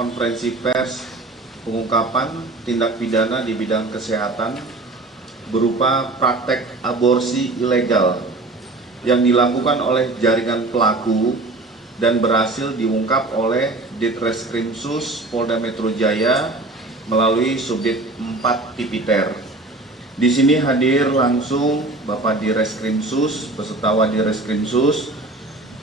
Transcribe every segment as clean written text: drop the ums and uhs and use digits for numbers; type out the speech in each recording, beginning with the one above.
konferensi pers pengungkapan tindak pidana di bidang kesehatan berupa praktek aborsi ilegal yang dilakukan oleh jaringan pelaku dan berhasil diungkap oleh Ditreskrimsus Polda Metro Jaya melalui Subdit 4 Tipiter. Di sini hadir langsung Bapak Direskrimsus beserta Wadireskrimsus,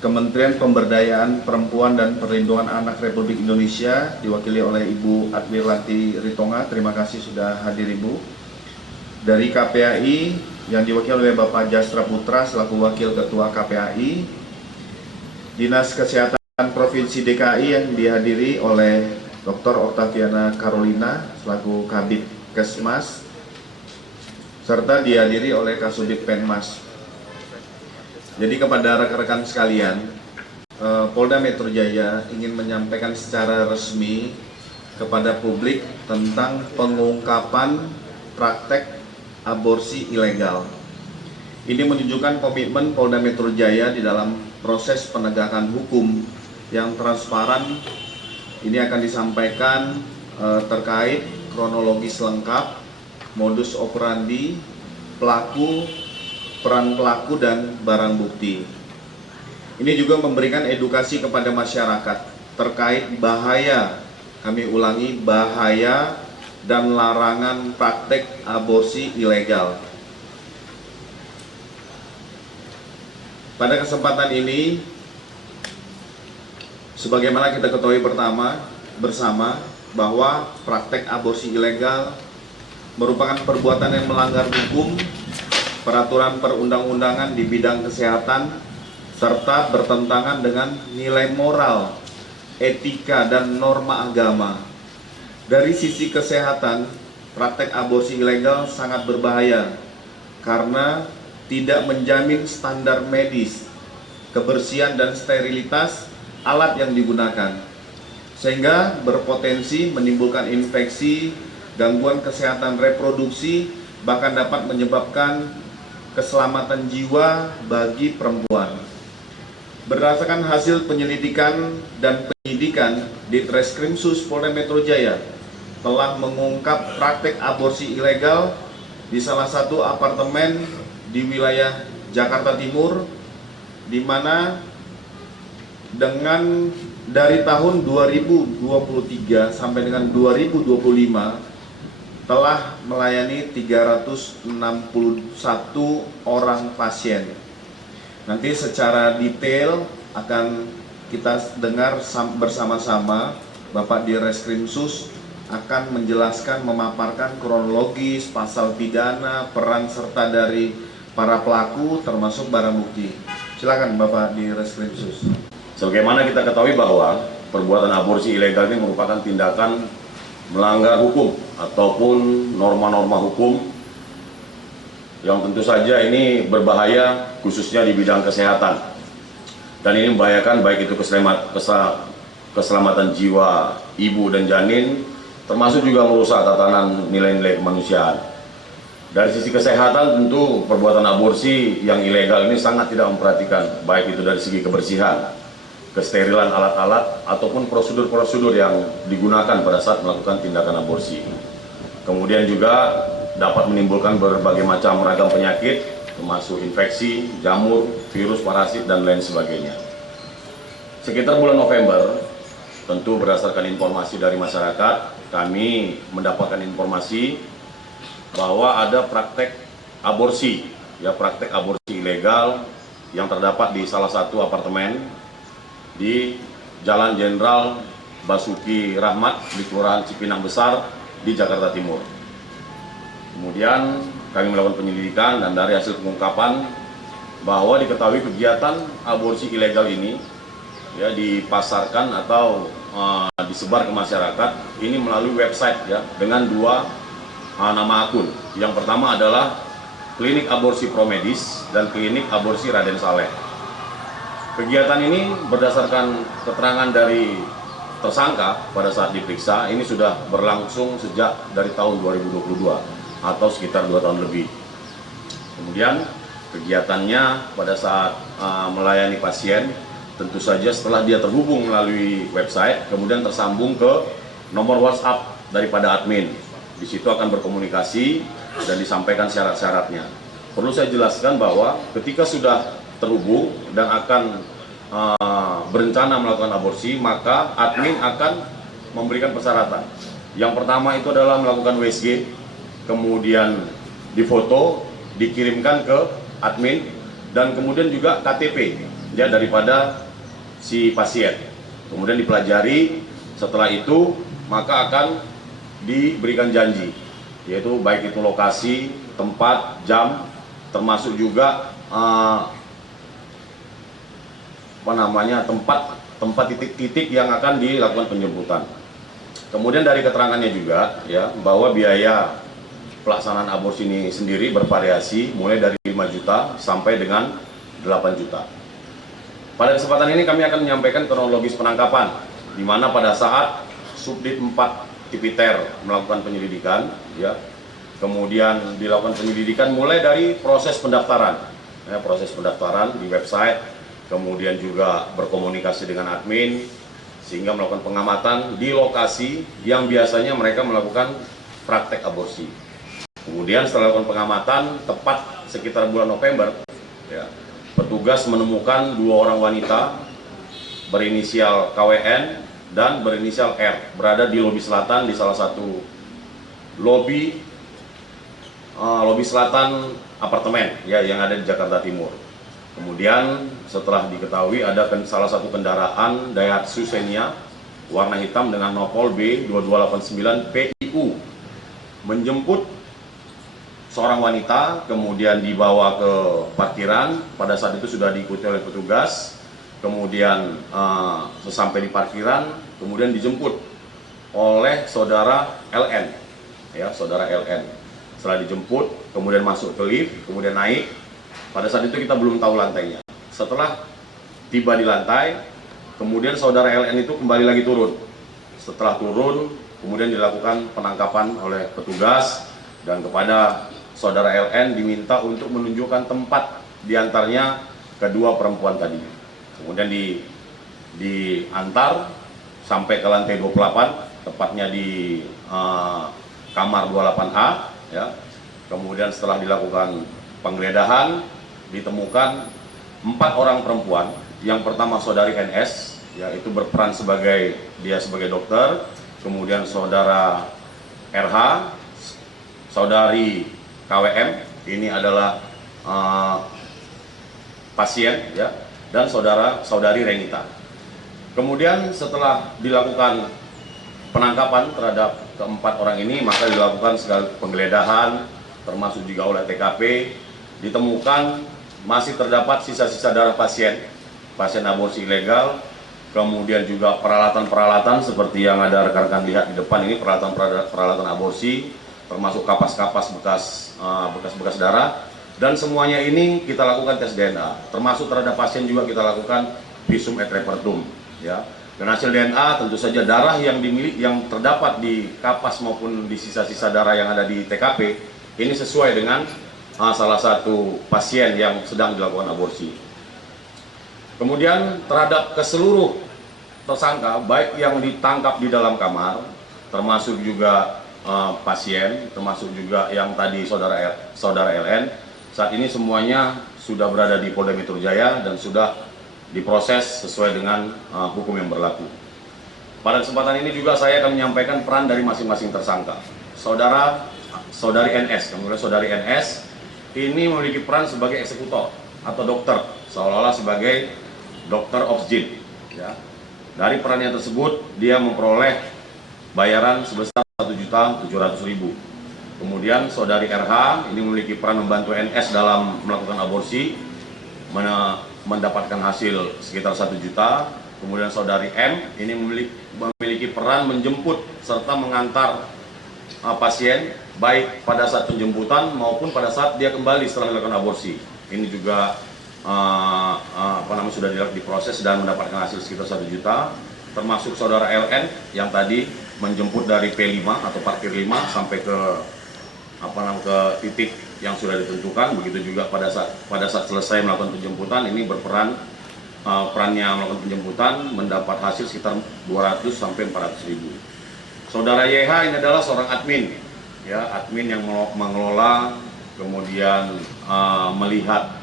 Kementerian Pemberdayaan Perempuan dan Perlindungan Anak Republik Indonesia diwakili oleh Ibu Admirlanti Ritonga. Terima kasih sudah hadir Ibu. Dari KPAI yang diwakili oleh Bapak Jastra Putra selaku Wakil Ketua KPAI. Dinas Kesehatan Provinsi DKI yang dihadiri oleh Dr. Octaviana Carolina selaku Kabid Kesmas, serta dihadiri oleh Kasubdit Penmas. Jadi kepada rekan-rekan sekalian, Polda Metro Jaya ingin menyampaikan secara resmi kepada publik tentang pengungkapan praktek aborsi ilegal. Ini menunjukkan komitmen Polda Metro Jaya di dalam proses penegakan hukum yang transparan. Ini akan disampaikan terkait kronologis lengkap, modus operandi, pelaku, peran pelaku dan barang bukti. Ini juga memberikan edukasi kepada masyarakat terkait bahaya, kami ulangi, bahaya dan larangan praktek aborsi ilegal. Pada kesempatan ini, sebagaimana kita ketahui bersama bahwa praktek aborsi ilegal merupakan perbuatan yang melanggar hukum, peraturan perundang-undangan di bidang kesehatan, serta bertentangan dengan nilai moral, etika, dan norma agama. Dari sisi kesehatan, praktek aborsi ilegal sangat berbahaya karena tidak menjamin standar medis, kebersihan dan sterilitas alat yang digunakan, sehingga berpotensi menimbulkan infeksi, gangguan kesehatan reproduksi, bahkan dapat menyebabkan keselamatan jiwa bagi perempuan. Berdasarkan hasil penyelidikan dan penyidikan, Ditreskrimsus Polda Metro Jaya telah mengungkap praktek aborsi ilegal di salah satu apartemen di wilayah Jakarta Timur, di mana dari tahun 2023 sampai dengan 2025 telah melayani 361 orang pasien. Nanti secara detail akan kita dengar bersama-sama. Bapak Direskrimsus akan menjelaskan, memaparkan kronologis, pasal pidana, peran serta dari para pelaku termasuk barang bukti. Silakan Bapak Direskrimsus. Sebagaimana kita ketahui bahwa perbuatan aborsi ilegal ini merupakan tindakan melanggar hukum ataupun norma-norma hukum yang tentu saja ini berbahaya khususnya di bidang kesehatan, dan ini membahayakan baik itu keselamatan jiwa ibu dan janin, termasuk juga merusak tatanan nilai-nilai kemanusiaan. Dari sisi kesehatan tentu perbuatan aborsi yang ilegal ini sangat tidak memperhatikan baik itu dari segi kebersihan, kesterilan alat-alat ataupun prosedur-prosedur yang digunakan pada saat melakukan tindakan aborsi. Kemudian juga dapat menimbulkan berbagai macam ragam penyakit, termasuk infeksi, jamur, virus, parasit, dan lain sebagainya. Sekitar bulan November, tentu berdasarkan informasi dari masyarakat, kami mendapatkan informasi bahwa ada praktek aborsi ilegal yang terdapat di salah satu apartemen di Jalan Jenderal Basuki Rahmat di Kelurahan Cipinang Besar di Jakarta Timur. Kemudian kami melakukan penyelidikan dan dari hasil pengungkapan bahwa diketahui kegiatan aborsi ilegal ini ya dipasarkan atau disebar ke masyarakat ini melalui website ya dengan dua nama akun. Yang pertama adalah Klinik Aborsi Promedis dan Klinik Aborsi Raden Saleh. Kegiatan ini berdasarkan keterangan dari tersangka pada saat diperiksa ini sudah berlangsung sejak dari tahun 2022 atau sekitar 2 tahun lebih. Kemudian kegiatannya pada saat melayani pasien tentu saja setelah dia terhubung melalui website, kemudian tersambung ke nomor WhatsApp daripada admin. Di situ akan berkomunikasi dan disampaikan syarat-syaratnya. Perlu saya jelaskan bahwa ketika sudah terhubung dan akan berencana melakukan aborsi, maka admin akan memberikan persyaratan. Yang pertama itu adalah melakukan USG, kemudian difoto, dikirimkan ke admin, dan kemudian juga KTP ya daripada si pasien. Kemudian dipelajari, setelah itu maka akan diberikan janji, yaitu baik itu lokasi, tempat, jam, termasuk juga tempat titik-titik yang akan dilakukan penjemputan. Kemudian dari keterangannya juga ya bahwa biaya pelaksanaan aborsi ini sendiri bervariasi mulai dari 5 juta sampai dengan 8 juta. Pada kesempatan ini kami akan menyampaikan kronologis penangkapan, di mana pada saat Subdit 4 Tipiter melakukan penyelidikan, ya, kemudian dilakukan penyelidikan mulai dari proses pendaftaran, ya, proses pendaftaran di website, kemudian juga berkomunikasi dengan admin, sehingga melakukan pengamatan di lokasi yang biasanya mereka melakukan praktek aborsi. Kemudian setelah melakukan pengamatan, tepat sekitar bulan November, ya, petugas menemukan 2 orang wanita berinisial KWN dan berinisial R berada di lobi selatan di salah satu lobi selatan apartemen ya yang ada di Jakarta Timur. Kemudian setelah diketahui ada salah satu kendaraan Daihatsu Xenia warna hitam dengan nopol B2289 PIU menjemput seorang wanita, kemudian dibawa ke parkiran. Pada saat itu sudah diikuti oleh petugas. Kemudian sesampai di parkiran, kemudian dijemput oleh saudara LN, ya, saudara LN. Setelah dijemput, kemudian masuk ke lift, kemudian naik. Pada saat itu kita belum tahu lantainya. Setelah tiba di lantai, kemudian saudara LN itu kembali lagi turun. Setelah turun, kemudian dilakukan penangkapan oleh petugas dan kepada saudara LN diminta untuk menunjukkan tempat diantaranya kedua perempuan tadi. Kemudian diantar sampai ke lantai 28, tepatnya di kamar 28A. Ya. Kemudian setelah dilakukan penggeledahan, ditemukan 4 orang perempuan. Yang pertama saudari NS, yaitu berperan sebagai dokter. Kemudian saudara RH, saudari KWM, ini adalah pasien, ya, dan saudari Renita. Kemudian setelah dilakukan penangkapan terhadap keempat orang ini, maka dilakukan segala penggeledahan, termasuk juga oleh TKP. Ditemukan masih terdapat sisa-sisa darah pasien aborsi ilegal. Kemudian juga peralatan-peralatan seperti yang ada rekan-rekan lihat di depan ini, peralatan aborsi, termasuk kapas-kapas bekas darah, dan semuanya ini kita lakukan tes DNA, termasuk terhadap pasien juga kita lakukan visum et repertum, ya. Dan hasil DNA tentu saja darah yang terdapat di kapas maupun di sisa-sisa darah yang ada di TKP ini sesuai dengan salah satu pasien yang sedang dilakukan aborsi. Kemudian terhadap keseluruh tersangka, baik yang ditangkap di dalam kamar, termasuk juga pasien, termasuk juga yang tadi saudara LN, saat ini semuanya sudah berada di Polda Metro Jaya dan sudah diproses sesuai dengan hukum yang berlaku. Pada kesempatan ini juga saya akan menyampaikan peran dari masing-masing tersangka. Saudari NS, kemudian saudari NS ini memiliki peran sebagai eksekutor atau dokter, seolah-olah sebagai dokter obsgin. Ya. Dari perannya tersebut dia memperoleh bayaran sebesar 1.700.000. Kemudian saudari RH ini memiliki peran membantu NS dalam melakukan aborsi, mendapatkan hasil sekitar 1 juta. Kemudian saudari M ini memiliki peran menjemput serta mengantar pasien baik pada saat penjemputan maupun pada saat dia kembali setelah melakukan aborsi. Ini juga sudah diproses dan mendapatkan hasil sekitar 1 juta. Termasuk saudara LN yang tadi menjemput dari P5 atau parkir 5 sampai ke titik yang sudah ditentukan. Begitu juga pada saat selesai melakukan penjemputan ini berperan perannya melakukan penjemputan mendapat hasil sekitar 200 sampai 400 ribu. Saudara YH ini adalah seorang admin, ya, admin yang mengelola, kemudian melihat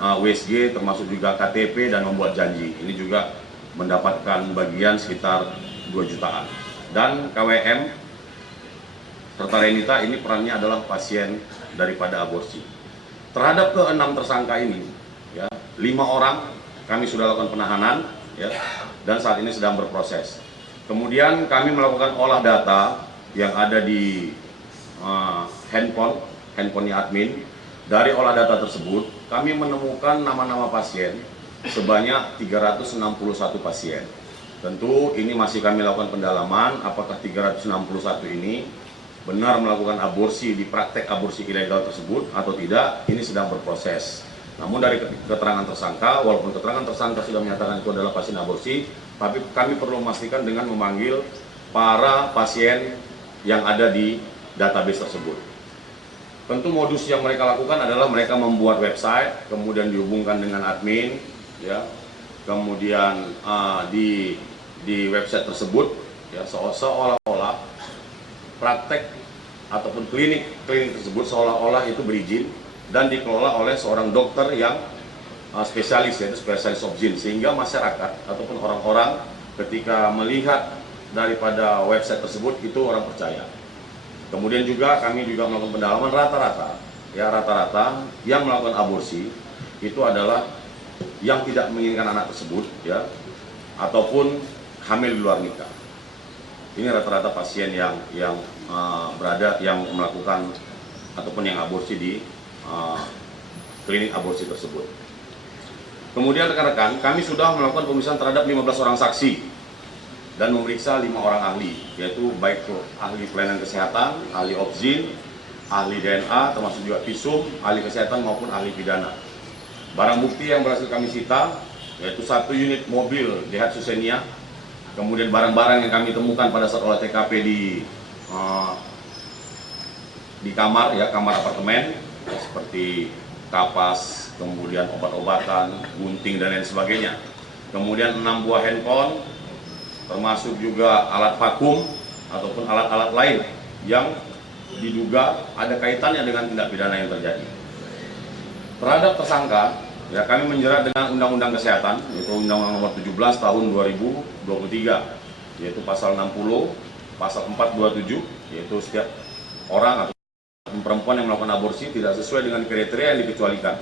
WSG termasuk juga KTP dan membuat janji. Ini juga mendapatkan bagian sekitar 2 jutaan. Dan KWM serta Renita ini perannya adalah pasien daripada aborsi. Terhadap ke-6 tersangka ini, ya, 5 orang kami sudah lakukan penahanan, ya, dan saat ini sedang berproses. Kemudian kami melakukan olah data yang ada di handphonenya admin. Dari olah data tersebut, kami menemukan nama-nama pasien sebanyak 361 pasien. Tentu ini masih kami lakukan pendalaman apakah 361 ini benar melakukan aborsi di praktek aborsi ilegal tersebut atau tidak, ini sedang berproses. Namun dari keterangan tersangka, walaupun keterangan tersangka sudah menyatakan itu adalah pasien aborsi, tapi kami perlu memastikan dengan memanggil para pasien yang ada di database tersebut. Tentu modus yang mereka lakukan adalah mereka membuat website, kemudian dihubungkan dengan admin, ya, kemudian di website tersebut, ya, seolah-olah praktek ataupun klinik tersebut seolah-olah itu berizin dan dikelola oleh seorang dokter yang spesialis, yaitu spesialis obgyn, sehingga masyarakat ataupun orang-orang ketika melihat daripada website tersebut itu orang percaya. Kemudian juga kami juga melakukan pendalaman rata-rata yang melakukan aborsi itu adalah yang tidak menginginkan anak tersebut, ya, ataupun hamil di luar nikah. Ini rata-rata pasien yang melakukan ataupun yang aborsi di klinik aborsi tersebut. Kemudian rekan-rekan, kami sudah melakukan pemeriksaan terhadap 15 orang saksi dan memeriksa 5 orang ahli, yaitu baik ahli pelayanan kesehatan, ahli obgyn, ahli DNA, termasuk juga visum, ahli kesehatan maupun ahli pidana. Barang bukti yang berhasil kami sita yaitu 1 unit mobil DH Susenia. Kemudian barang-barang yang kami temukan pada saat olah TKP di kamar, ya, kamar apartemen, ya, seperti kapas, kemudian obat-obatan, gunting dan lain sebagainya. Kemudian 6 buah handphone, termasuk juga alat vakum ataupun alat-alat lain yang diduga ada kaitannya dengan tindak pidana yang terjadi. Terhadap tersangka, ya, kami menjerat dengan Undang-Undang Kesehatan, yaitu Undang-Undang Nomor 17 Tahun 2023, yaitu Pasal 60, Pasal 427, yaitu setiap orang atau perempuan yang melakukan aborsi tidak sesuai dengan kriteria yang dikecualikan,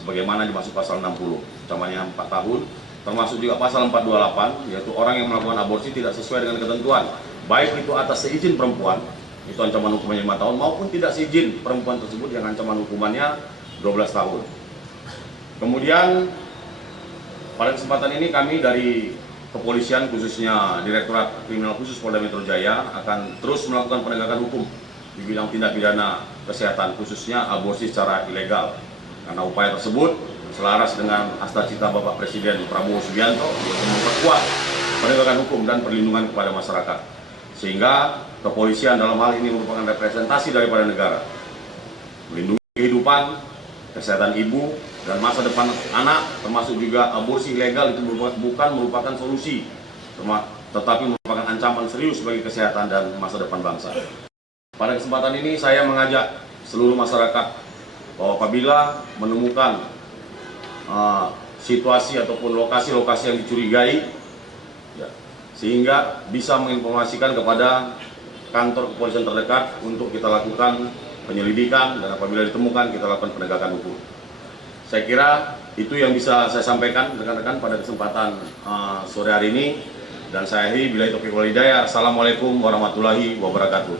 sebagaimana dimaksud Pasal 60, ancamannya 4 tahun, termasuk juga Pasal 428, yaitu orang yang melakukan aborsi tidak sesuai dengan ketentuan, baik itu atas seizin perempuan, itu ancaman hukumannya 5 tahun, maupun tidak seizin perempuan tersebut yang ancaman hukumannya 12 tahun. Kemudian pada kesempatan ini kami dari kepolisian, khususnya Direktorat Kriminal Khusus Polda Metro Jaya, akan terus melakukan penegakan hukum di bidang tindak pidana kesehatan, khususnya aborsi secara ilegal. Karena upaya tersebut selaras dengan cita-cita Bapak Presiden Prabowo Subianto, yaitu memperkuat penegakan hukum dan perlindungan kepada masyarakat. Sehingga kepolisian dalam hal ini merupakan representasi daripada negara, melindungi kehidupan, kesehatan ibu, dan masa depan anak, termasuk juga aborsi ilegal itu bukan merupakan solusi, tetapi merupakan ancaman serius bagi kesehatan dan masa depan bangsa. Pada kesempatan ini saya mengajak seluruh masyarakat bahwa apabila menemukan situasi ataupun lokasi-lokasi yang dicurigai, ya, sehingga bisa menginformasikan kepada kantor kepolisian terdekat untuk kita lakukan penyelidikan, dan apabila ditemukan kita lakukan penegakan hukum. Saya kira itu yang bisa saya sampaikan rekan-rekan pada kesempatan sore hari ini, dan saya akhiri billahi taufiq wal hidayah. Assalamualaikum warahmatullahi wabarakatuh.